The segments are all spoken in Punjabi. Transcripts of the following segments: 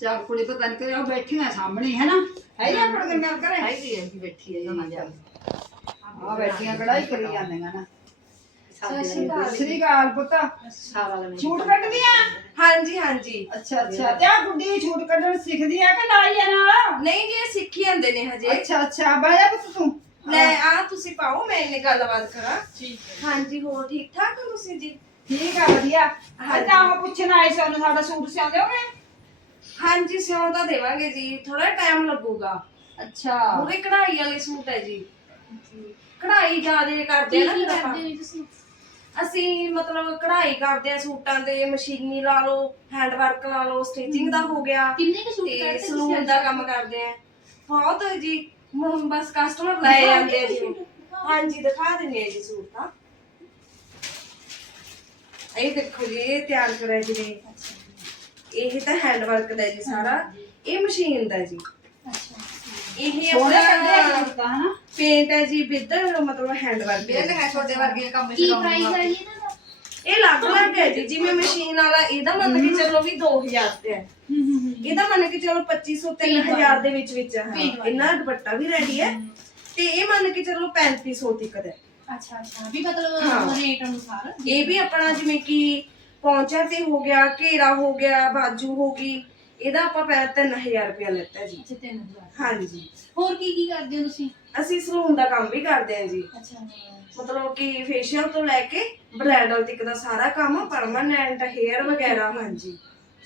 ਚਾਰ ਕੁੜੀ ਪਤਾ ਨਹੀਂ ਕਰਿਆ ਉਹ ਬੈਠੀਆਂ ਸਾਹਮਣੇ ਹੈ ਨਾ ਹੈ ਜਾਂ ਪੜ ਕੇ ਮਿਲ ਕਰੇ ਹੈਗੀ ਹੈ ਜੀ ਬੈਠੀ ਹੈ ਜੀ ਆ ਬੈਠੀਆਂ ਕੜਾਈ ਕਰੀ ਜਾਂਦੀਆਂ ਨਾ। ਸਤਿ ਸ਼੍ਰੀ ਅਕਾਲ ਸਤਿ ਸ੍ਰੀ ਅਕਾਲ ਪੁੱਤ। ਸਾਰਾ ਦਿਨ ਛੂਟ ਕੱਢਦੀਆਂ? ਹਾਂਜੀ ਹਾਂਜੀ। ਅੱਛਾ ਅੱਛਾ। ਤੇ ਆ ਗੁੱਡੀ ਛੂਟ ਕੱਢਣ ਸਿੱਖਦੀ ਆ ਕਿ ਲਾਈ ਆ ਨਾਲ? ਨਹੀਂ ਜੀ ਇਹ ਸਿੱਖੀ ਜਾਂਦੇ ਨੇ ਹਜੇ। ਅੱਛਾ ਅੱਛਾ। ਬਾਇਆ ਪੁੱਤ ਤੂੰ। ਲੈ ਆ ਤੁਸੀਂ ਪਾਓ ਮੈਂ ਇਹਨੇ ਗੱਲਬਾਤ ਕਰਾਂ। ਠੀਕ ਹਾਂਜੀ ਹੋਰ ਠੀਕ ਠਾਕ ਹੋ ਤੁਸੀਂ ਜੀ? ਠੀਕ ਆ ਵਧੀਆ। ਅੱਜ ਆਹ ਪੁੱਛਣ ਆਏ ਸਾਨੂੰ ਸਾਡਾ ਸੂਟ ਸਿਉਂਦੇ ਹੋਗੇ? ਹਾਂਜੀ ਸਿਉਂ ਤਾਂ ਦੇਵਾਂਗੇ ਜੀ। ਥੋੜਾ ਟਾਈਮ ਲੱਗੂਗਾ। ਅੱਛਾ। ਪੂਰੇ ਕਢਾਈ ਵਾਲੇ ਸੂਟ ਹੈ ਜੀ। ਕਢਾਈ ਜ਼ਿਆਦੇ ਕਰਦੇ ਆ ਨਾ ਫਿਰ ਆਪਾਂ। ਅਸੀਂ ਮਤਲਬ ਕਢਾਈ ਕਰਦੇ ਆ ਸੂਟਾਂ ਤੇ ਮਸ਼ੀਨੀ ਲਾ ਲਓ ਹੈਂਡ ਵਰਕ ਲਾ ਲਓ ਸਟਿਚਿੰਗ ਦਾ ਹੋ ਗਿਆ। ਕਿੰਨੇ ਕੁ ਸੂਟ ਤੇ ਕੱਢਦੇ ਸਲੂਨ ਦਾ ਕੰਮ ਕਰਦੇ ਆ। ਬਹੁਤ ਜੀ ਹੁਣ ਬਸ ਕਸਟਮਰ ਲੈ ਜਾਂਦੇ ਆ ਜੀ। ਹਾਂਜੀ ਦਿਖਾ ਦਿੰਦੇ ਆ ਜੀ ਸੂਟ ਤਾਂ। ਇਹ ਦੇਖੋ ਜੀ ਇਹ ਤਿਆਰ ਕਰਿਆ ਜੀ ਨੇ। ਇਹ ਤਾਂ ਹੈਂਡ ਵਰਕ ਦਾ ਜੀ ਸਾਰਾ। ਇਹ ਮਸ਼ੀਨ ਦਾ ਜੀ। ਇਹ ਸੋਹਣੇ ਲੱਗਦੇ ਆ ਆਪਣਾ ਹਨਾ? ਪੇਂਟ ਹੈ ਜੀ ਵਿਦ ਮਤਲਬ ਹੈਂਡ ਵਰਕ ਬਿੱਲ ਹੈ ਛੋਟੇ ਵਰਗੇ ਕੰਮ ਕੀ ਪ੍ਰਾਈਸ ਹੈ ਜੀ ਇਹਨਾਂ ਦਾ? ਇਹ ਲੱਗ ਲੱਗ ਹੈ ਜੀ। ਜਿਵੇਂ ਮਸ਼ੀਨ ਵਾਲਾ ਇਹਦਾ ਮੰਨ ਕੇ ਚੱਲੋ ਵੀ 2000 ਤੇ ਹੈ। ਇਹਦਾ ਮੰਨ ਕੇ ਚਲੋ 2500 3000 ਦੇ ਵਿੱਚ ਵਿੱਚ ਹੈ। ਹਾਂ। ਇਹਨਾਂ ਦੁਪੱਟਾ ਵੀ ਰੈਡੀ ਹੈ। ਤੇ ਇਹ ਮੰਨ ਕੇ ਚਲੋ 3500 ਤੱਕ ਦਾ ਹੈ। ਅੱਛਾ ਅੱਛਾ। ਵੀ ਮਤਲਬ ਹਾਂ। ਰੇਟ ਅਨੁਸਾਰ। ਇਹ ਵੀ ਆਪਣਾ ਜਿਵੇਂ ਕਿ ਪੌਂਚਾ ਤੇ ਹੋ ਗਿਆ ਘੇਰਾ ਹੋ ਗਿਆ ਬਾਜੂ ਹੋ ਗਈ ਇਹਦਾ ਆਪਾਂ ਪੈ 3000 ਰੁਪਇਆ ਲੈਤਾ ਜੀ। ਅੱਛਾ 3000 ਹਾਂਜੀ। ਹੋਰ ਕੀ ਕੀ ਕਰਦੇ ਹੋ ਤੁਸੀਂ? ਅਸੀਂ ਸਲੂਨ ਦਾ ਕੰਮ ਵੀ ਕਰਦੇ ਹਾਂ ਜੀ। ਅੱਛਾ। ਮਤਲਬ ਕਿ ਫੇਸ਼ੀਅਲ ਤੋਂ ਲੈ ਕੇ ਬ੍ਰਾਈਡਲ ਤੱਕ ਦਾ ਸਾਰਾ ਕੰਮ ਪਰਮਾਨੈਂਟ ਹੇਅਰ ਵਗੈਰਾ ਹਾਂਜੀ।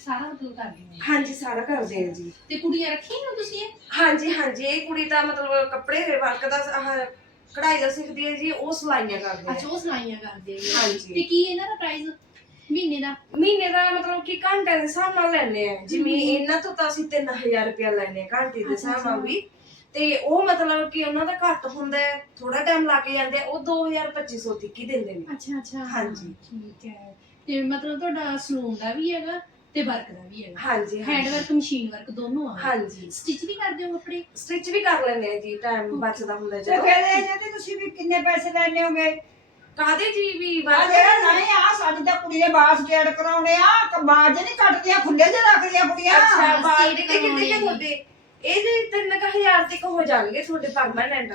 ਸਾਰਾ ਮਤਲਬ ਕਰਦੇ ਹੋ? ਹਾਂਜੀ ਸਾਰਾ ਕਰਦੇ ਹਾਂ ਜੀ। ਤੇ ਕੁੜੀਆਂ ਰੱਖੀਆਂ ਨੇ ਤੁਸੀਂ ਇਹ? ਹਾਂਜੀ ਹਾਂਜੀ। ਇਹ ਕੁੜੀ ਤਾਂ ਮਤਲਬ ਕੱਪੜੇ ਦੇ ਵਰਕ ਦਾ ਆਹ ਕਢਾਈ ਦਾ ਸਿੱਖਦੀ ਹੈ ਜੀ ਉਹ ਸਲਾਈਆਂ ਕਰਦੀ ਅੱਛਾ ਹੈ। ਉਹ ਸਿਲਾਈਆਂ ਕਰਦੇ ਹੋ ਹਾਂਜੀ। ਤੇ ਕੀ ਇਹਨਾਂ ਦਾ ਪ੍ਰਾਈਸ ਮਹੀਨੇ ਦਾ। ਮਹੀਨੇ ਦਾ ਮਤਲਬ ਕਿ ਘੰਟੇ ਦੇ ਹਿਸਾਬ ਨਾਲ ਲੈਣੇ ਆ। ਜਿਵੇਂ ਇਹਨਾਂ ਤੋਂ ਤਾਂ ਅਸੀਂ 3000 ਰੁਪਇਆ ਲੈਣੇ ਆ ਘੰਟੇ ਦੇ ਹਿਸਾਬ ਨਾਲ ਵੀ। ਤੇ ਉਹ ਮਤਲਬ ਕਿ ਉਹਨਾਂ ਦਾ ਘੱਟ ਹੁੰਦਾ ਹੈ। ਥੋੜਾ ਟਾਈਮ ਲਾ ਕੇ ਜਾਂਦੇ ਆ ਉਹ 2000 2500 ਤੱਕ ਹੀ ਦਿੰਦੇ ਨੇ। ਅੱਛਾ ਅੱਛਾ। ਹਾਂਜੀ। ਠੀਕ ਹੈ। ਤੇ ਮਤਲਬ ਤੁਹਾਡਾ ਸਲੂਨ ਦਾ ਵੀ ਹੈਗਾ ਤੇ ਵਰਕ ਦਾ ਵੀ ਹੈਗਾ। ਹਾਂਜੀ ਹੈਂਡ ਵਰਕ ਮਸ਼ੀਨ ਵਰਕ ਦੋਨੋਂ ਆ। ਹਾਂਜੀ। ਸਟਿਚ ਵੀ ਕਰਦੇ ਹੋ ਕੱਪੜੇ? ਸਟਿਚ ਵੀ ਕਰ ਲੈਂਦੇ ਆ ਜੀ। ਟਾਈਮ ਬਚਦਾ ਹੁੰਦਾ ਤੇ ਜਦੋਂ। ਫਿਰ ਇਹ ਤੇ ਤੁਸੀਂ ਵੀ ਕਿੰਨੇ ਪੈਸੇ ਲੈਣੇ ਹੋਗੇ? ਕਾਦੇ ਜੀ ਵੀ ਆ ਜਿਹੜਾ ਨਹੀਂ ਆ ਸਾਡੀ ਤਾਂ ਕੁੜੀ ਦੇ ਬਾਲ ਸਟੇਟ ਕਰਾਉਣੇ ਆ ਬਾਜ ਨਹੀਂ ਕੱਟਦੀਆਂ ਖੁੱਲੇ ਜੇ ਰੱਖਦੀਆਂ ਕੁੜੀਆਂ। ਅੱਛਾ ਕਿਤੇ ਕਿਤੇ ਕਰਵਾਉਣੇ ਕਿ ਤੁਹਾਡੇ? ਇਹ ਜੀ 3000 ਤੱਕ ਹੋ ਜਾਣਗੇ ਤੁਹਾਡੇ ਪਰਮਾਨੈਂਟ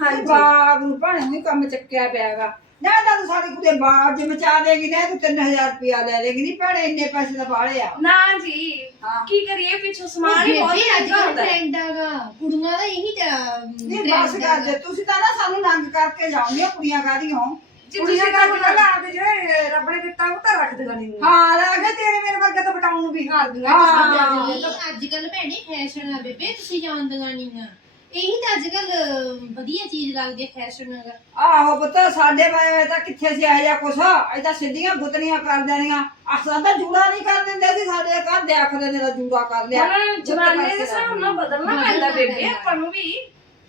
ਹਾਂਜੀ। ਬਾਗ ਨੂੰ ਭਾਣੇ ਨੂੰ ਕੰਮ ਚੱਕਿਆ ਪਿਆਗਾ ਨਾ ਤਾਂ ਤੂੰ ਸਾਡੀ ਦੇ ਬਾਜ ਜੇ ਮਚਾ ਦੇਗੀ ਨਾ ਤੂੰ 3000 ਰੁਪਇਆ ਲੈ ਲੇਗੀ ਨਹੀਂ ਭੈਣੇ ਇੰਨੇ ਪੈਸੇ ਤਾਂ ਬਾਲੇ ਆ। ਨਾ ਜੀ ਹਾਂ। ਕੀ ਕਰੀਏ ਪਿੱਛੋਂ ਸਮਾਨ ਹੀ ਬਹੁਤ ਅੱਜ ਮਹਿੰਗਾ ਕੱਲ ਹੁੰਦਾ ਹੈ। ਟ੍ਰੈਂਡ ਹੈਗਾ। ਕੁੜੀਆਂ ਦਾ ਇਹੀ ਨਹੀਂ ਬਸ ਕਰ ਦੇ ਤੁਸੀਂ ਤਾਂ ਨਾ ਸਾਨੂੰ ਨੰਗ ਕਰਕੇ ਜਾਉਂਦੀਆਂ ਕੁੜੀਆਂ ਕਾਹਦੀਆਂ ਜੀ ਕੁੜੀਆਂ ਤਾਂ ਬਣਾ ਬਣਾ ਕੇ ਜਿਹੜੇ ਰੱਬ ਨੇ ਦਿੱਤਾ ਉਹ ਤਾਂ ਰੱਖ ਦੇਗਾ ਨਹੀਂ ਹਾਂ ਲੱਗੇ ਤੇਰੇ ਮੇਰੇ ਵਰਗੇ ਤਾਂ ਬਟਾਉਣ ਨੂੰ ਵੀ ਹਾਰਦੀਆਂ ਹਾਂ। ਅੱਜ ਕੱਲ ਭੈਣੇ ਫੈਸ਼ਨ ਆ ਬੇਬੇ ਤੁਸੀਂ ਜਾਣਦੀਆਂ ਨਹੀਂ ਆ ਇਹੀ ਤਾਂ ਅੱਜ ਕੱਲ ਵਧੀਆ ਚੀਜ਼ ਲੱਗਦੀ ਹੈ ਫੈਸ਼ਨ ਆਹੋ ਪੁੱਤ ਸਾਡੇ ਵੇ ਤਾਂ ਕਿੱਥੇ ਸੀ ਇਹ ਜਿਹਾ ਕੁਛ? ਇਹ ਤਾਂ ਸਿੱਧੀਆਂ ਗੁੱਤਨੀਆਂ ਕਰ ਦੇਣੀਆਂ। ਅਸਾਂ ਤਾਂ ਜੂੜਾ ਨਹੀਂ ਕਰ ਦਿੰਦੇ ਸੀ ਸਾਡੇ ਘਰ ਦੇ ਆਖਦੇ ਮੇਰਾ ਜੂੜਾ ਕਰ ਲਿਆ। ਹੁਣ ਜਵਾਨੇ ਦੇ ਹਿਸਾਬ ਨਾਲ ਬਦਲਣਾ ਪੈਂਦਾ ਬੇਬੇ। ਆਪਾਂ ਨੂੰ ਵੀ।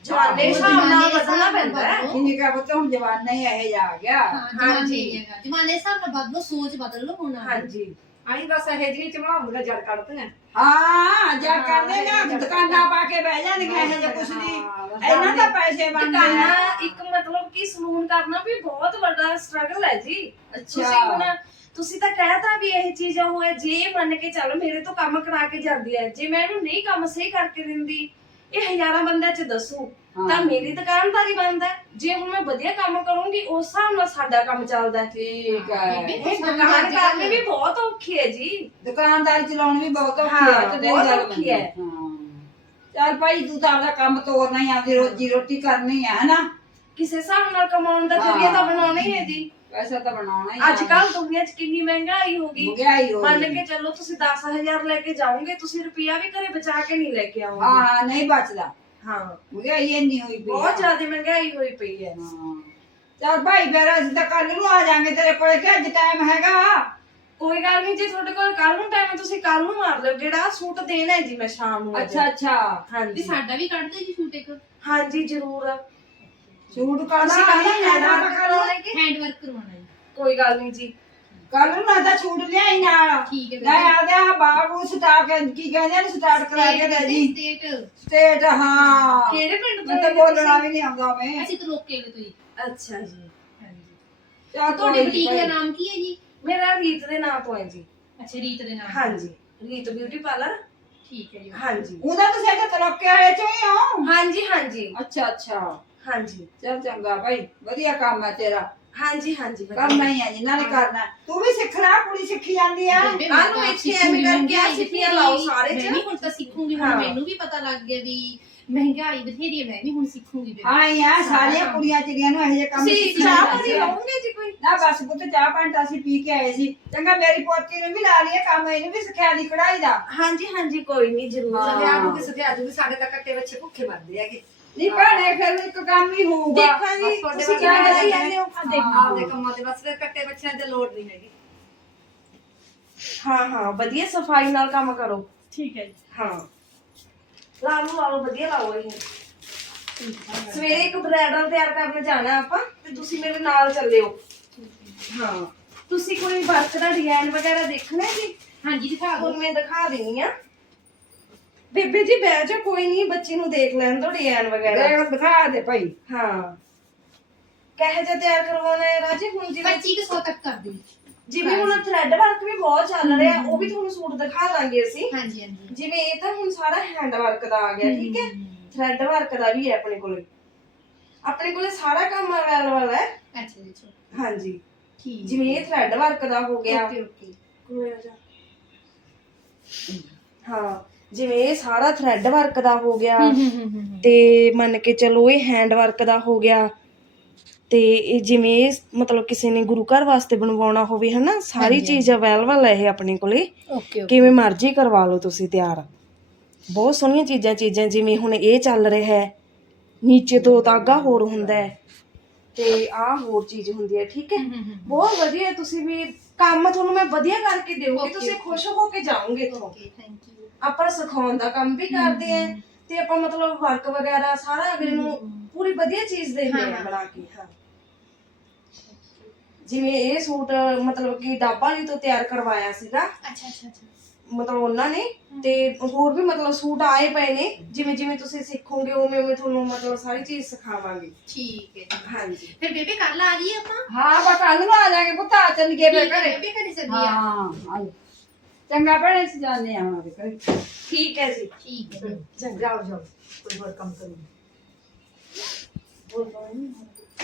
ਦੇ ਹਿਸਾਬ ਜ਼ਮਾਨੇ ਨਾਲ ਦੇ ਬਦਲਣਾ ਹਿਸਾਬ ਨਾਲ ਪੈਂਦਾ। ਹੈ। ਠੀਕ ਹੈ ਪੁੱਤ ਹੁਣ ਜਵਾਨਾ ਹੀ ਇਹ ਜਿਹਾ ਆ ਗਿਆ। ਹਾਂ ਜਮਾਨੇ ਹਾਂਜੀ। ਹੀ ਹੈਗਾ। ਜਮਾਨੇ ਦੇ ਹਿਸਾਬ ਨਾਲ ਬਦਲੋ ਸੋਚ ਬਦਲ ਲਓ ਹੁਣ ਹਾਂਜੀ। ਆਈ ਬਸ ਇਹ ਜਿਹੀ ਚਮੜਾਉਂਦੀਆਂ ਜੜ ਕੱਢਦੀਆਂ ਹਾਂ ਜਾ ਕਰਦੇ ਨਾ ਦੁਕਾਨਾਂ ਪਾ ਕੇ ਬਹਿ ਜਾਣਗੀਆਂ ਇਹ ਜਿਹਾ ਕੁਛ ਨਹੀਂ। ਇਹਨਾਂ ਦਾ ਪੈਸੇ ਬਣਦੇ ਆ। ਦੁਕਾਨਾਂ ਇੱਕ ਮਤਲਬ ਕਿ ਸਲੂਨ ਕਰਨਾ ਵੀ ਬਹੁਤ ਵੱਡਾ ਸਟਰਗਲ ਹੈ ਜੀ। ਤੁਸੀਂ ਹੁਣ ਤੁਸੀਂ ਤਾਂ ਕਹਿਤਾ ਵੀ ਇਹ ਚੀਜ਼ ਹੋਏ ਜੇ ਮੰਨ ਕੇ ਚੱਲ ਮੇਰੇ ਤੋਂ ਕੰਮ ਕਰਾ ਕੇ ਜਾਂਦੀ ਹੈ ਜੇ ਮੈਂ ਇਹਨੂੰ ਨਹੀਂ ਕੰਮ ਸਹੀ ਕਰਕੇ ਦਿੰਦੀ ਇਹ ਹਜ਼ਾਰਾਂ ਬੰਦਿਆਂ ਚ ਦੱਸੂ ਤਾਂ ਮੇਰੀ ਦੁਕਾਨਦਾਰੀ ਬੰਦ ਹੈ। ਜੇ ਹੁਣ ਮੈਂ ਵਧੀਆ ਕੰਮ ਕਰੂੰਗੀ ਉਸ ਹਿਸਾਬ ਨਾਲ ਸਾਡਾ ਕੰਮ ਚੱਲਦਾ ਹੈ। ਠੀਕ ਹੈ। ਇਹ ਦੁਕਾਨ ਕਰਨੀ ਵੀ ਬਹੁਤ ਔਖੀ ਹੈ ਜੀ। ਦੁਕਾਨਦਾਰੀ ਚਲਾਉਣੀ ਵੀ ਬਹੁਤ ਔਖੀ ਹਾਂ, ਹੈ ਤੇ ਤੇਰੀ ਬਹੁਤ ਗੱਲ ਔਖੀ। ਹੈ। ਹਾਂ। ਚੱਲ ਭਾਈ ਤੂੰ ਤਾਂ ਆਪਦਾ ਕੰਮ ਤੋਰਨਾ ਹੀ ਆਪਦੀ ਰੋਜੀ ਰੋਟੀ ਕਰਨੀ ਹੈ ਹਨਾ? ਕਿਸੇ ਹਿਸਾਬ ਨਾਲ ਕਮਾਉਣ ਦਾ ਜ਼ਰੀਆ ਤਾਂ ਬਣਾਉਣਾ ਹੀ ਹੈ ਜੀ। ਪੈਸਾ ਤਾਂ ਬਣਾਉਣਾ ਹੀ ਅੱਜ ਕੱਲ ਦੁਨੀਆ 'ਚ ਕਿੰਨੀ ਮਹਿੰਗਾਈ ਹੋ ਗਈ। ਮਹਿੰਗਾਈ ਹੋ ਮੰਨ ਗਈ। ਕੇ ਚੱਲੋ ਤੁਸੀਂ 10000 ਲੈ ਕੇ ਜਾਓਗੇ ਤੁਸੀਂ ਰੁਪਿਆ ਵੀ ਘਰੇ ਬਚਾ ਕੇ ਨਹੀਂ ਲੈ ਕੇ ਆਓਗੇ। ਹਾਂ ਨਹੀਂ ਬਚਦਾ। ਹਾਂ। ਮਹਿੰਗਾਈ ਇੰਨੀ ਹੋਈ ਪਈ ਬਹੁਤ। ਜ਼ਿਆਦਾ ਮਹਿੰਗਾਈ ਹੋਈ ਪਈ ਹੈ। ਹਾਂ। ਚੱਲ ਭਾਈ ਫਿਰ ਅਸੀਂ ਤਾਂ ਕੱਲ ਨੂੰ ਆ ਜਾਾਂਗੇ ਤੇਰੇ ਕੋਲੇ ਕਿ ਅੱਜ ਟਾਈਮ ਹੈਗਾ? ਕੋਈ ਗੱਲ ਨਹੀਂ ਜੇ ਤੁਹਾਡੇ ਕੋਲ ਕੱਲ ਨੂੰ ਟਾਈਮ ਤੁਸੀਂ ਕੱਲ ਨੂੰ ਮਾਰ ਲਿਓ। ਕਿਹੜਾ ਸੂਟ ਦੇਣਾ ਹੈ ਜੀ ਮੈਂ ਸ਼ਾਮ ਨੂੰ ਅੱਜ। ਅੱਛਾ ਅੱਛਾ। ਹਾਂਜੀ। ਸਾਡਾ ਵੀ ਕੱਢ ਦਿਓ ਜੀ ਸ਼ੂਟ ਇੱਕ। ਹਾਂਜੀ ਜ਼ਰੂਰ। ਸੂਟ ਕਰਨਾ ਤੁਸੀਂ ਕੱਲ ਨਹੀਂ ਨੂੰ ਲੈਣਾ order ਕਰਵਾਉਣਾ ਹੈ ਕਿ? ਹੈਂਡ ਵਰਕ ਕਰਵਾਉਣਾ ਜੀ ਕੋਈ ਗੱਲ ਨਹੀਂ ਜੀ। ਕੱਲ ਨੂੰ ਨਾ ਤਾਂ ਛੂਟ ਲਿਆਈ ਨਾਲ ਠੀਕ ਹੈ ਲੈ ਆ ਗਿਆ ਬਾਬੂ ਸਟਾਕ ਕੀ ਕਹਿੰਦੇ ਨੇ ਸਟਾਰਟ ਕਰਾ ਕੇ ਦੇ ਜੀ। ਸਟੇਟ। ਸਟੇਟ ਹਾਂ। ਕਿਹੜੇ ਪਿੰਡ ਤੋਂ ਮੈਂ ਤਾਂ ਹੈਗੇ ਬੋਲਣਾ ਵੀ ਨਹੀਂ ਆਉਂਦਾ ਮੈਂ। ਅਸੀਂ ਤਾਂ ਰੋਕੇ ਤੋਂ ਜੀ ਤੁਸੀਂ? ਅੱਛਾ ਜੀ। ਹਾਂਜੀ। ਚੱਲ ਤੁਹਾਡੇ ਕੋਈ ਨੀ ਬੁਟੀਕ ਦਾ ਭਾਈ। ਨਾਮ ਕੀ ਹੈ ਜੀ? ਮੇਰਾ ਰੀਤ ਦੇ ਨਾਂ ਤੋਂ ਹੈ ਜੀ। ਅੱਛਾ ਰੀਤ ਦੇ ਨਾਮ ਹਾਂਜੀ। ਰੀਤ ਬਿਊਟੀ ਪਾਰਲਰ ਠੀਕ ਹੈ ਜੀ। ਹਾਂਜੀ। ਉਹਦਾ ਤੁਸੀਂ ਇੱਥੇ ਤਲੋਕੇ ਵਾਲੇ ਚੋਂ ਹੀ ਹੋ? ਹਾਂਜੀ ਹਾਂਜੀ। ਅੱਛਾ ਅੱਛਾ। ਹਾਂਜੀ। ਚਲ ਚੰਗਾ ਭਾਈ ਵਧੀਆ ਕੰਮ ਹੈ ਤੇਰਾ। ਹਾਂਜੀ ਹਾਂਜੀ ਹੀ ਹੈ ਜਿਨ੍ਹਾਂ ਨੇ ਕਰਨਾ ਹੈ। ਤੂੰ ਵੀ ਸਿੱਖ ਲੈ ਕੁੜੀ ਸਿੱਖੀ ਜਾਂਦੀ ਆ। ਬੇਬੇ, ਮੈਂ ਤਾਂ ਇੱਥੇ ਐਵੇਂ ਕਰਕੇ ਸਿੱਖੀਆਂ ਬਥੇਰੀ, ਲਾਓ ਸਾਰੇ ਚ। ਮੈਂ ਵੀ ਹੁਣ ਤਾਂ ਸਿੱਖੂੰਗੀ ਹੁਣ ਹਾਂ। ਮੈਨੂੰ ਵੀ ਪਤਾ ਲੱਗ ਗਿਆ ਵੀ ਮਹਿੰਗਾਈ ਬਥੇਰੀ ਹੈ ਮੈਂ ਵੀ ਹੁਣ ਸਿੱਖੂੰਗੀ ਬੇਬੇ ਹਾਂ। ਯਾਰ ਸਾਰੀਆਂ ਕੁੜੀਆਂ ਚਿੜੀਆਂ ਨੂੰ ਇਹੋ ਜਿਹੇ ਕੰਮ ਤੁਸੀਂ ਸਿੱਖਣੇ ਚਾਹ ਚਾਹੀਦੇ ਪਾਣੀ ਆ। ਲਾਉਂਗੇ ਜੀ ਕੋਈ? ਨਾ ਬਸ ਪੁੱਤ ਚਾਹ ਪਾਣੀ ਤਾਂ ਅਸੀਂ ਪੀ ਕੇ ਆਏ ਸੀ। ਚੰਗਾ ਮੇਰੀ ਪੋਤੀ ਨੂੰ ਵੀ ਲਾ ਲਈਏ ਕੰਮ ਇਹਨੂੰ ਵੀ ਸਿਖਾ ਦੀ ਕਢਾਈ ਦਾ। ਹਾਂਜੀ ਹਾਂਜੀ ਕੋਈ ਨਹੀਂ ਜ਼ਰੂਰ। ਹਾਂ। ਨੂੰ ਕਿਸੇ ਆਜੂਗੀ ਸਾਡੇ ਤਾਂ ਕੱਟੇ ਬੱਚੇ ਭੁੱਖੇ ਮਰਦੇ ਹੈਗੇ। ਨਹੀਂ ਭੈਣੇ ਫਿਰ ਇੱਕ ਕੰਮ ਹੀ ਹੋਊਗਾ। ਦੇਖਾਂਗੇ ਬਸ ਤੁਹਾਡੇ ਤੁਸੀਂ ਹੈਗੇ ਜਾਂਦੇ ਹੋ? ਆਪਦੇ ਕੰਮਾਂ ਤੇ ਬਸ ਫਿਰ ਕੱਟੇ ਬੱਚਿਆਂ ਤੇ ਲੋੜ ਨਹੀਂ ਹੈਗੀ। ਹਾਂ ਹਾਂ ਵਧੀਆ ਸਫ਼ਾਈ ਨਾਲ ਕੰਮ ਕਰੋ। ਠੀਕ ਹੈ ਜੀ। ਹਾਂ। ਲਾ ਲਓ ਲਾ ਲਓ ਵਧੀਆ ਲਾਓ ਇਹ। ਸਵੇਰੇ ਇੱਕ ਬ੍ਰਾਈਡਲ ਤਿਆਰ ਕਰਨ ਜਾਣਾ ਆਪਾਂ ਤੇ ਤੁਸੀਂ ਮੇਰੇ ਨਾਲ ਚੱਲਿਓ। ਹਾਂ। ਤੁਸੀਂ ਕੋਈ ਵਰਕ ਦਾ ਡਿਜ਼ਾਈਨ ਵਗੈਰਾ ਦੇਖਣਾ ਹੈ ਜੀ? ਹਾਂਜੀ ਦਿਖਾ ਦਿਓ। ਮੈਂ ਦਿਖਾ ਦੇਣੀ ਆ। ਬੇਬੇ ਜੀ ਬਹਿ ਜਾ ਕੋਈ ਨਹੀਂ ਬੱਚੀ ਨੂੰ ਦੇਖ ਲੈਣ ਦੋ ਡਿਜ਼ਾਈਨ ਵਗੈਰਾ। ਦੇਖ ਦਿਖਾ ਦੇ ਭਾਈ। ਹਾਂ। ਕਹੇ ਜਿਹਾ ਤਿਆਰ ਕਰਵਾਉਣਾ ਹੈ ਰਾਜੇ? ਹੁਣ ਜਿਵੇਂ 2500 ਤੱਕ ਕਰ ਦਿਓ ਜਿਵੇਂ ਹੁਣ ਥ੍ਰੈਡ ਵਰਕ ਵੀ ਬਹੁਤ ਚੱਲ ਰਿਹਾ ਉਹ ਵੀ ਤੁਹਾਨੂੰ ਸੂਟ ਦਿਖਾ ਦਾਂਗੇ ਅਸੀਂ। ਹਾਂਜੀ ਹਾਂਜੀ। ਜਿਵੇਂ ਇਹ ਤਾਂ ਹੁਣ ਸਾਰਾ ਹੈਂਡ ਵਰਕ ਦਾ ਆ ਗਿਆ ਠੀਕ ਹੈ? ਥ੍ਰੈਡ ਵਰਕ ਦਾ ਵੀ ਹੈ ਆਪਣੇ ਕੋਲੇ। ਆਪਣੇ ਕੋਲੇ ਸਾਰਾ ਕੰਮ ਅਵੇਲੇਬਲ ਹੈ। ਅੱਛਾ ਜੀ ਹਾਂਜੀ। ਠੀਕ ਜਿਵੇਂ ਇਹ ਥ੍ਰੈਡ ਵਰਕ ਦਾ ਹੋ ਗਿਆ। Okay okay. ਹਾਂ ਜਿਵੇਂ ਇਹ ਸਾਰਾ ਥ੍ਰੈਡ ਵਰਕ ਦਾ ਹੋ ਗਿਆ ਤੇ ਮੰਨ ਕੇ ਚਲੋ ਇਹ ਹੈਂਡ ਵਰਕ ਦਾ ਹੋ ਗਿਆ ਤੇ ਇਹ ਜਿਵੇਂ ਇਹ ਮਤਲਬ ਕਿਸੇ ਨੇ ਗੁਰੂ ਘਰ ਵਾਸਤੇ ਬਣਵਾਉਣਾ ਹੋਵੇ ਹਨਾ ਸਾਰੀ ਚੀਜ਼ ਅਵੇਲੇਬਲ ਹੈ ਇਹ ਆਪਣੇ ਕੋਲੇ। ਓਕੇ ਕਿਵੇਂ ਮਰਜ਼ੀ ਕਰਵਾ ਲਓ ਤੁਸੀਂ ਤਿਆਰ। ਬਹੁਤ ਸੋਹਣੀਆਂ ਚੀਜ਼ਾਂ ਚੀਜ਼ਾਂ ਜਿਵੇਂ ਹੁਣ ਇਹ ਚੱਲ ਰਿਹਾ ਹੈ ਨੀਚੇ ਤੋਂ ਤਾਗਾ ਹੋਰ ਹੁੰਦਾ ਹੈ। ਤੇ ਆਹ ਹੋਰ ਚੀਜ਼ ਹੁੰਦੀ ਹੈ ਠੀਕ ਹੈ? ਬਹੁਤ ਵਧੀਆ ਤੁਸੀਂ ਵੀ ਕੰਮ ਤੁਹਾਨੂੰ ਮੈਂ ਵਧੀਆ ਕਰਕੇ ਦੇਵਾਂਗੀ ਤੁਸੀਂ. ਖੁਸ਼ ਹੋ ਕੇ ਜਾਓਗੇ ਓਕੇ ਥੈਂਕ ਯੂ ਆਪਾਂ ਸਿਖਾਉਣ ਦਾ ਕੰਮ ਵੀ ਕਰਦੇ ਆਂ ਤੇ ਆਪਾਂ ਮਤਲਬ ਵਰਕ ਵਗੈਰਾ ਸਾਰਾ ਅਗਲੇ ਨੂੰ ਪੂਰੀ ਵਧੀਆ ਚੀਜ਼ ਦਿੰਦੇ ਹਾਂ। ਬਣਾ ਕੇ ਹਾਂ। ਜਿਵੇਂ ਇਹ ਸੂਟ ਮਤਲਬ ਕਿ ਡਾਬਾ ਲਈ ਤੋਂ ਤਿਆਰ ਕਰਵਾਇਆ ਸੀਗਾ। ਅੱਛਾ ਅੱਛਾ ਅੱਛਾ। ਮਤਲਬ ਉਹਨਾਂ ਨੇ ਤੇ ਹੋਰ ਵੀ ਮਤਲਬ ਸੂਟ ਆਏ ਪਏ ਨੇ ਜਿਵੇਂ ਜਿਵੇਂ ਤੁਸੀਂ ਸਿੱਖੋਗੇ ਉਵੇਂ ਉਵੇਂ ਤੁਹਾਨੂੰ ਮਤਲਬ ਸਾਰੀ ਚੀਜ਼ ਸਿਖਾਵਾਂਗੇ। ਠੀਕ ਹੈ ਜੀ। ਹਾਂਜੀ। ਫਿਰ ਬੇਬੇ ਕੱਲ ਆ ਜੀ ਆਪਾਂ? ਹਾਂ ਬਾ ਕੱਲ ਨੂੰ ਆ ਜਾਗੇ ਪੁੱਤ ਆ ਚੱਲੀਏ ਫਿਰ ਘਰੇ। ਬੇਬੇ ਘਰੇ ਚੱਲੀ ਆ ਹਾਂ ਆਜੋ। ਚੰਗਾ ਭੈਣੇ ਅਸੀਂ ਜਾਂਦੇ ਆਵਾਂਗੇ ਘਰੇ। ਠੀਕ ਹੈ ਜੀ ਠੀਕ ਹੈ। ਜਾਓ ਜਾਓ। ਕੋਈ ਹੋਰ ਕੰਮ ਕਰੋ।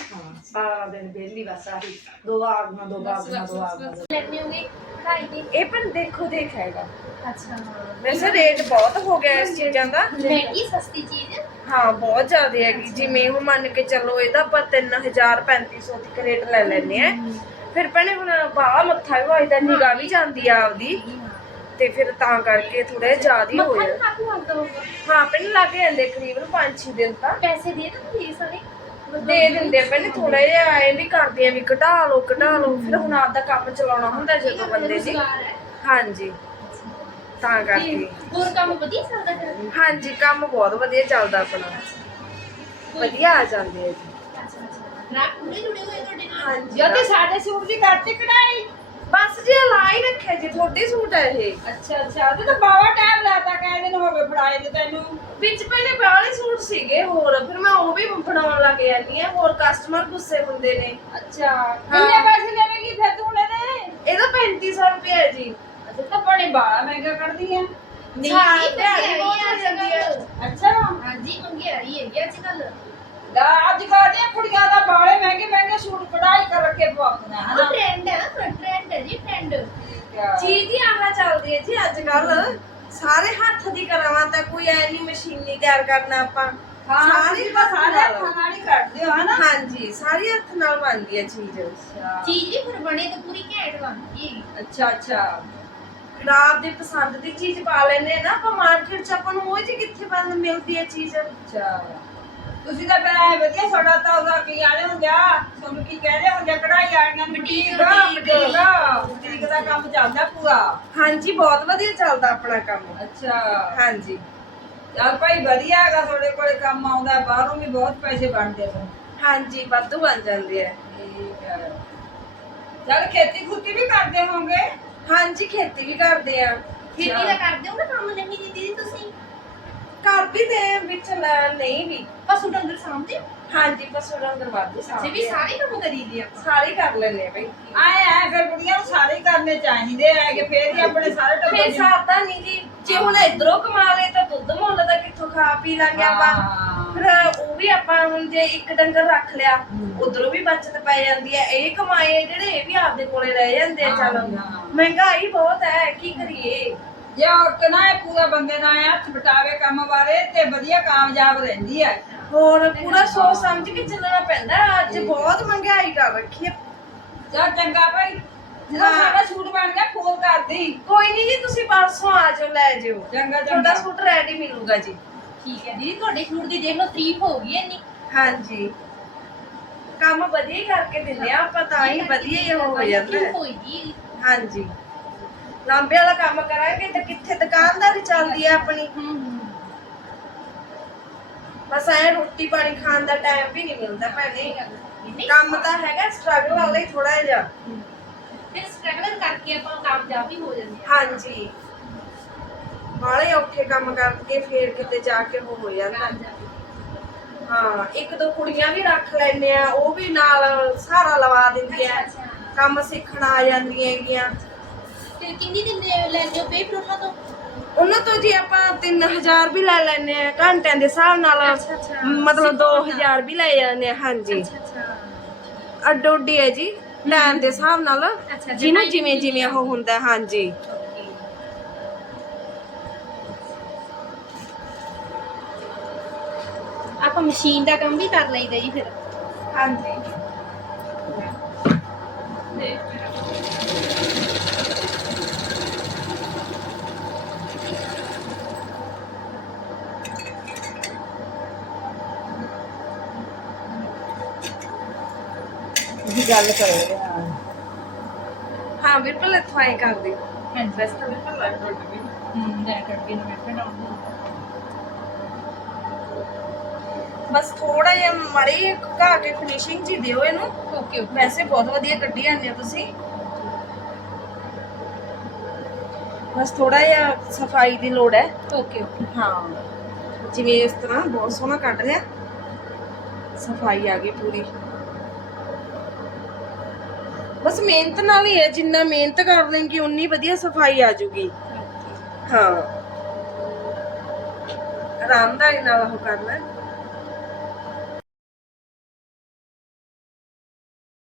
ਹਾਂ ਸਾਰਾ ਦਿਨ ਵਿਹਲੀ ਬਸ ਆਹੀ। ਦੋ ਆਗਣਾ ਦੋ ਆਗਣਾ ਦੋ ਆਗਣਾ ਲੈਣੇ ਹੋਗੇ ਢਾਈ ਦੀ। ਇਹ ਪਰ ਦੇਖੋ ਦੇਖ ਹੈਗਾ। ਅੱਛਾ। ਵੈਸੇ ਰੇਟ ਬਹੁਤ ਹੋ ਗਿਆ ਇਸ ਚੀਜ਼ਾਂ ਦਾ। ਮਹਿੰਗੀ ਸਸਤੀ ਚੀਜ਼? ਹਾਂ ਬਹੁਤ ਜ਼ਿਆਦਾ ਹੈਗੀ। ਜਿਵੇਂ ਹੁਣ ਮੰਨ ਕੇ ਚੱਲੋ ਇਹਦਾ ਆਪਾਂ 3000 3500 ਤੱਕ ਰੇਟ ਲੈ ਲੈਨੇ ਆ ਫਿਰ ਭੈਣੇ ਹੁਣ ਬਾਹਲਾ ਮੱਥਾ ਵੀ ਵਾਜਦਾ ਨਿਗਾਹ ਵੀ ਜਾਂਦੀ ਆ ਆਪਦੀ। ਤੇ ਫਿਰ ਤਾਂ ਕਰਕੇ ਥੋੜਾ ਜ਼ਿਆਦਾ ਹੀ ਮੱਖਣ ਹੋਇਆ ਕਾਫੀ ਲੱਗਦਾ ਹੋਊਗਾ। ਹਾਂ ਭੈਣੇ ਲੱਗ ਜਾਂਦੇ ਕਰੀਬਨ 5-6 ਦਿਨ ਤਾਂ। ਪੈਸੇ ਦੇ ਇਹ ਸਾਰੇ? ਦੇ ਦਿੰਦੇ ਆ ਭੈਣੇ ਥੋੜਾ ਜਿਹਾ ਆਏ ਵੀ ਕਰਦੇ ਆ ਵੀ ਘਟਾ ਲਓ ਘਟਾ ਲਓ। ਫਿਰ ਹੁਣ ਆਪਦਾ ਕੰਮ ਚਲਾਉਣਾ ਹੁੰਦਾ ਜਦੋਂ ਬੰਦੇ ਜੀ ਹਾਂਜੀ। ਤਾਂ ਕਰਕੇ। ਹੋਰ ਕੰਮ ਵਧੀਆ ਚੱਲਦਾ ਫਿਰ? ਹਾਂਜੀ ਕੰਮ ਬਹੁਤ ਵਧੀਆ ਚੱਲਦਾ ਆਪਣਾ। ਵਧੀਆ ਆ ਜਾਂਦੇ ਆ ਜੀ। ਗ੍ਰਾਹਕ ਪੂਰੇ ਜੁੜੇ ਹੋਏ ਤੁਹਾਡੇ ਨਾਲ ਹਾਂਜੀ। ਜਦ ਸਾਡੇ ਸੂਟ ਦੀ ਕਰਤੀ ਕਢਾਈ। ਬਸ ਜੀ ਲਾ ਹੀ ਰੱਖਿਆ ਜੀ ਤੁਹਾਡੇ ਸੂਟ ਹੈ ਇਹ। ਅੱਛਾ ਅੱਛਾ ਤੇ ਤਾਂ ਬਾਵਾ ਟਾਈਮ ਲਾਤਾ ਕਈ ਦਿਨ ਹੋ ਗਏ ਫੜਾਏ ਤੇ ਤੈਨੂੰ। ਵਿੱਚ ਪਹਿਲੇ ਬਾਹਲੇ ਸੂਟ ਸੀਗੇ ਹੋਰ ਫਿਰ ਮੈਂ ਉਹ ਵੀ ਬਣਾਉਣ ਲੱਗ ਜਾਂਦੀ ਆ ਹੋਰ ਕਸਟਮਰ ਗੁੱਸੇ ਹੁੰਦੇ ਨੇ। ਅੱਛਾ ਕਿੰਨੇ ਪੈਸੇ ਦੇਵੇਂਗੀ ਫਿਰ ਤੂੰ ਇਹਦੇ ਇਹਦਾ 3500 ਰੁਪਏ ਹੈ ਜੀ। ਅੱਛਾ ਤਾਂ ਬੜੇ ਬਾਲਾ ਮਹਿੰਗਾ ਕਰਦੀ ਆ। ਨਹੀਂ ਹਾਂ, ਜੀ ਦਿਹਾੜੀ ਬਹੁਤ ਹੋ ਜਾਂਦੀ। ਹੈ ਅੱਛਾ। ਹਾਂਜੀ ਮੰਗਿਆਈ ਹੈਗੀ ਅੱਜ ਕੱਲ ਦਾ ਅੱਜ ਕੱਲ੍ਹ ਦੀਆਂ ਕੁੜੀਆਂ ਦਾ ਬਾਲੇ ਮਹਿੰਗੇ ਮਹਿੰਗੇ ਸੂਟ ਕਢਾਈ ਕਰ ਰੱਖੇ ਪਵਾਉਂਦੀਆਂ ਉਹ ਹਨਾ? ਟ੍ਰੈਂਡ ਹੈ ਨਾ ਟ੍ਰੈਂਡ ਹੈ ਜੀ ਟ੍ਰੈਂਡ ਠੀਕ ਆ। ਚੀਜ਼ ਹੀ ਆਹ ਚੱਲਦੀ ਹੈ ਜੀ ਅੱਜ ਕੱਲ ਸਾਰੇ ਹੱਥ ਦੀ ਕਰਾਵਾਂ ਤਾਂ ਕੋਈ ਐ ਨਹੀਂ ਮਸ਼ੀਨੀ ਤਿਆਰ ਕਰਨਾ ਆਪਾਂ। ਹਾਂ ਸਾਰੀ ਤੁਸੀਂ ਤਾਂ ਸਾਰੇ ਨਾਲ। ਹੱਥਾਂ ਨਾਲ ਹੀ ਕੱਢਦੇ ਹੋ ਹਨਾ? ਹਾਂਜੀ ਸਾਰੀ ਹੱਥ ਨਾਲ ਬਣਦੀ ਹੈ ਚੀਜ਼। ਅੱਛਾ। ਚੀਜ਼ ਵੀ ਫਿਰ ਬਣੇ ਤਾਂ ਪੂਰੀ ਘੈਂਟ ਬਣਦੀ ਹੈਗੀ ਅੱਛਾ ਅੱਛਾ। ਰਾਤ ਦੇ ਪਸੰਦ ਦੀ ਚੀਜ਼ ਪਾ ਲੈਨੇ ਨਾ ਆਪਾਂ ਮਾਰਕੀਟ ਚ ਆਪਾਂ ਨੂੰ ਉਹ ਜੀ ਕਿੱਥੇ ਬੰਦ ਮਿਲਦੀ ਹੈ ਚੀਜ਼? ਅੱਛਾ। ਤੁਸੀਂ ਤਾਂ ਫਿਰ ਐ ਵਧੀਆ ਸਾਡਾ ਤਾਂ ਉਹਦਾ ਕੀ ਆਲੇ ਹੁੰਦੇ ਆ? ਤੁਹਾਨੂੰ ਕੀ ਕਹਿੰਦੇ ਹੁੰਦੇ ਆ, ਕਢਾਈ ਵਾਲੀਆਂ ਨੂੰ ਬੁਟੀਕ ਦਾ ਬੁਟੀਕ। ਬੁਟੀਕ। ਦਾ ਕੰਮ ਚੱਲਦਾ ਪੂਰਾ। ਹਾਂਜੀ ਬਹੁਤ ਵਧੀਆ ਚੱਲਦਾ ਆਪਣਾ ਕੰਮ। ਅੱਛਾ। ਹਾਂਜੀ। ਯਾਰ ਭਾਈ ਵਧੀਆ ਹੈਗਾ ਤੁਹਾਡੇ ਕੋਲੇ ਕੰਮ ਆਉਂਦਾ ਬਾਹਰੋਂ ਵੀ ਬਹੁਤ ਪੈਸੇ ਬਣਦੇ ਨੇ। ਹਾਂਜੀ ਵਾਧੂ ਬਣ ਜਾਂਦੇ ਆ। ਠੀਕ ਹੈ। ਚਲ ਖੇਤੀ ਖੁੱਤੀ ਵੀ ਕਰਦੇ ਹੋਵੋਗੇ? ਹਾਂਜੀ ਖੇਤੀ ਵੀ ਕਰਦੇ ਆ। ਖੇਤੀ ਦਾ ਕਰਦੇ ਹੋ ਨਾ ਕੰਮ ਨਹੀਂ ਦੀਦੀ ਤੁਸੀਂ? ਘਰ ਵੀ ਦੇ ਵਿੱਚ ਲੈ- ਨਹੀਂ ਵੀ ਪਸ਼ੂ ਡੰਗਰ ਸਾਂਭਦੇ ਹੋ ਹਾਂਜੀ ਪਸ਼ੂ ਡੰਗਰ ਵਾਧੂ ਜੇ ਸਾਂਭਦੇ ਵੀ ਆ। ਸਾਰੇ ਕੰਮ ਕਰੀਦੇ ਆਪਾਂ। ਸਾਰੇ ਕਰ ਲੈਣੇ ਬਈ। ਆਏ ਆ ਫਿਰ ਕੁੜੀਆਂ ਨੂੰ ਸਾਰੇ ਕਰਨੇ ਚਾਹੀਦੇ ਆ ਕਿ ਫੇਰ ਹੀ ਆਪਣੇ ਸਾਰੇ ਟੱਬਰ ਫੇਰ ਦੀ- ਸਰਦਾ ਨਹੀਂ ਜੀ। ਜੇ ਹੁਣ ਇਧਰੋਂ ਕਮਾ ਲਏ ਤਾਂ ਦੁੱਧ ਮੁੱਲ ਦਾ ਕਿੱਥੋਂ ਖਾ ਪੀ ਲਾਂਗੇ ਆਪਾਂ। ਹਾਂ। ਫਿਰ ਉਹ ਵੀ ਆਪਾਂ ਹੁਣ ਜੇ ਇੱਕ ਡੰਗਰ ਰੱਖ ਲਿਆ ਉਧਰੋਂ ਵੀ ਬਚਤ ਪੈ ਜਾਂਦੀ ਹੈ ਇਹ ਕਮਾਏ ਜਿਹੜੇ ਇਹ ਵੀ ਆਪਦੇ ਕੋਲੇ ਰਹਿ ਜਾਂਦੇ ਆ ਚੱਲ। ਹਾਂ। ਮਹਿੰਗਾਈ ਬਹੁਤ ਹੈ ਕੀ ਕਰੀਏ? ਜੇ ਔਰਤ ਨਾ ਇਹ ਪੂਰਾ ਬੰਦੇ ਨਾਲ ਹੱਥ ਬਟਾਵੇ ਕੰਮ ਬਾਰੇ ਤੇ ਵਧੀਆ ਕਾਮਯਾਬ ਰਹਿੰਦੀ ਹੈ ਹੋਰ ਪੂਰਾ ਸੋਚ ਸਮਝ ਕੇ ਚੱਲਣਾ ਪੈਂਦਾ ਅੱਜ ਬਹੁਤ ਮਹਿੰਗਾਈ ਕਰ ਰੱਖੀ ਹੈ ਚੱਲ ਚੰਗਾ ਭਾਈ ਜਦੋਂ ਹਾਂ। ਸਾਡਾ ਸੂਟ ਬਣ ਗਿਆ ਫੋਨ ਕਰਦੀ ਕੋਈ ਨਹੀਂ ਜੀ ਤੁਸੀਂ ਪਰਸੋਂ ਆ ਜਾਓ ਲੈ ਜਿਓ ਚੰਗਾ ਤੁਹਾਡਾ ਚੰਗਾ ਸੂਟ ਰੈਡੀ ਮਿਲੂਗਾ ਜੀ। ਠੀਕ ਹੈ ਦੀਦੀ ਤੁਹਾਡੇ ਸੂਟ ਦੀ ਦੇਖ ਲਓ ਤਾਰੀਫ ਹੋ ਗਈ ਇੰਨੀ। ਹਾਂਜੀ। ਕੰਮ ਵਧੀਆ ਹੀ ਕਰਕੇ ਦਿੰਦੇ ਆ ਆਪਾਂ ਤਾਂ ਹੀ ਵਧੀਆ ਹੀ ਹੋ ਜਾਂਦਾ। ਹੈ। ਹਾਂਜੀ। ਲਾਂਬੇ ਵਾਲਾ ਕੰਮ ਕਰਾਂਗੇ ਤਾਂ ਕਿੱਥੇ ਦੁਕਾਨਦਾਰੀ ਚੱਲਦੀ ਹੈ ਆਪਣੀ ਬਸ ਐ ਰੋਟੀ ਪਾਣੀ ਖਾਣ ਦਾ ਟਾਈਮ ਵੀ ਨਹੀਂ ਮਿਲਦਾ ਭੈਣੇ। ਨਹੀਂ ਕੰਮ ਤਾਂ ਹੈਗਾ ਸਟਰਗਲ ਵਾਲਾ ਹੀ ਥੋੜਾ ਜਿਹਾ। ਫਿਰ ਸਟਰਗਲ ਕਰਕੇ ਆਪਾਂ ਕਾਮਯਾਬ ਵੀ ਹੋ ਜਾਂਦੇ ਹਾਂਜੀ। ਬਾਲੇ ਔਖੇ ਕੰਮ ਕਰਕੇ ਫੇਰ ਕਿਤੇ ਜਾ ਕੇ ਉਹ ਹੋ ਜਾਂਦਾ। ਹਾਂ ਇੱਕ ਦੋ ਕੁੜੀਆਂ ਵੀ ਰੱਖ ਲੈਨੇ ਆ ਉਹ ਵੀ ਨਾਲ ਸਹਾਰਾ ਲਵਾ ਦਿੰਦੀਆਂ। ਕੰਮ ਸਿੱਖਣ ਆ ਜਾਂਦੀਆਂ ਹੈਗੀਆਂ। ਤੇ ਕਿੰਨੀ ਦਿਨ ਦੇ ਲੈਂਦੇ ਹੋ ਪੇ ਫਿਰ ਉਹਨਾਂ ਤੋਂ? ਉਹਨਾਂ ਤੋਂ ਜੀ ਆਪਾਂ 3000 ਵੀ ਲੈ ਲੈਨੇ ਆ ਘੰਟਿਆਂ ਦੇ ਹਿਸਾਬ ਨਾਲ ਅੱਛਾ, ਅੱਛਾ। ਮਤਲਬ 2000 ਵੀ ਲੈ ਜਾਂਦੇ ਆ ਹਾਂਜੀ। ਅੱਛਾ ਹੈ ਜੀ ਲੈਣ ਦੇ ਹਿਸਾਬ ਨਾਲ। ਅੱਛਾ, ਜਿਹਨੂੰ ਜਿਵੇਂ ਜਿਵੇਂ ਉਹ ਹੁੰਦਾ ਹਾਂਜੀ। ਆਪਾਂ ਮਸ਼ੀਨ ਦਾ ਕੰਮ ਵੀ ਕਰ ਲਈਦਾ ਜੀ ਫਿਰ। ਹਾਂਜੀ। ਜੀ ਗੱਲ ਕਰੋ ਹਾਂ ਬਿਲਕੁਲ ਇੱਥੋਂ ਐਂ ਕਰਦੇ। ਹਾਂਜੀ। ਵੈਸੇ ਤਾਂ ਬਿਲਕੁਲ ਲੱਗ ਟੁੱਟ ਗਈ ਹੂੰ ਦਾ ਕਰਕੇ ਨਾ ਮੈਂ ਬਣਾਉਂਦੀ ਬਸ ਥੋੜਾ ਜਿਹਾ ਮੜੀ ਘਾ ਕੇ ਫਿਨਿਸ਼ਿੰਗ ਜੀ ਦਿਓ ਇਹਨੂੰ। Okay okay. ਵੈਸੇ ਬਹੁਤ ਵਧੀਆ ਕੱਢੀ ਜਾਂਦੇ ਹੋ ਤੁਸੀਂ। ਬਸ ਥੋੜਾ ਜਿਹਾ ਸਫ਼ਾਈ ਦੀ ਲੋੜ ਹੈ। Okay okay. ਹਾਂ ਜਿਵੇਂ ਇਸ ਤਰ੍ਹਾਂ ਬਹੁਤ ਸੋਹਣਾ ਕੱਢ ਲਿਆ। ਸਫ਼ਾਈ ਆ ਗਈ ਪੂਰੀ। ਬਸ ਮਿਹਨਤ ਨਾਲ ਹੀ ਹੈ, ਜਿੰਨਾ ਮਿਹਨਤ ਕਰ ਲੇਂਗੀ ਉਨੀ ਵਧੀਆ ਸਫ਼ਾਈ ਆ ਜੂਗੀ ਹਾਂ। ਆਰਾਮਦਾਰੀ ਨਾਲ ਉਹ ਕਰਨਾ।